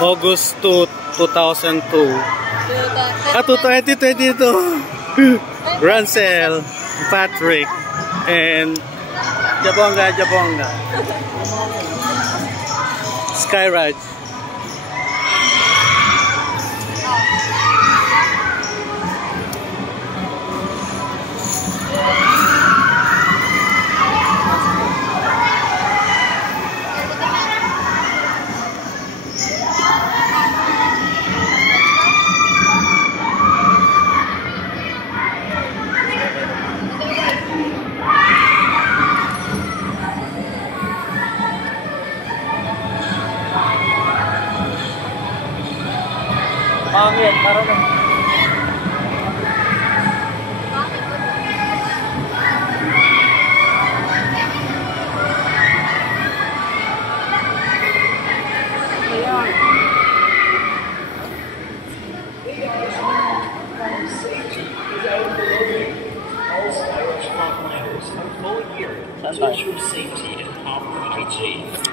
August 2, 2002. 2022. Rancel, Patrick, and Jabonga. Skyride. Pangit, parang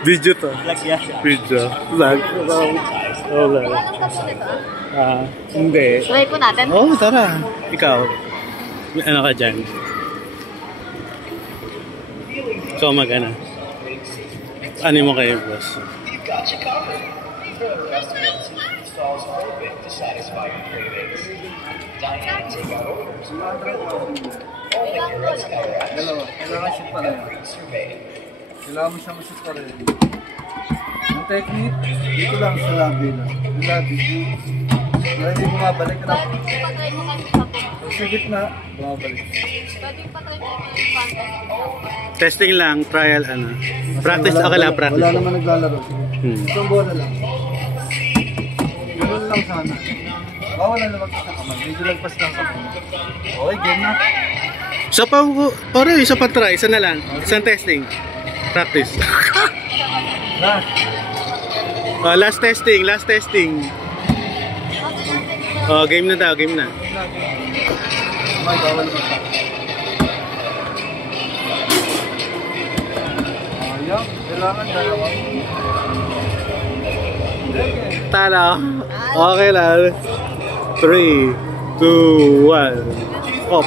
Video to. vlog yan. Video. Vlog. Oh, vlog. Hindi. Try po natin. Oh, tara. Ikaw. Ano ka dyan? Ikaw mag-ano? Ano mo kayo, boss? Dalawa. Kailangan shoot pa rin. Kailangan mo siyang shoot pa rin. Ang technique, dito lang sa labi lang. Yung labi. Kaya hindi bumabalik na. Sa gitna, bumabalik. Testing lang, trial, ano. Practice, okay lang, practice. Wala naman naglalaro. Itong bola lang. Ganun lang sana. Wala naman sa kamay. Medyo lagpas lang sa kamay. Okay, game na. Isa pa try, isa na lang. Isang testing. Practice. Last testing. Oh, game na daw, game na. May bawal pa. Ayaw, kailangan dalawa. Talo. Okay lang. 3, 2, 1.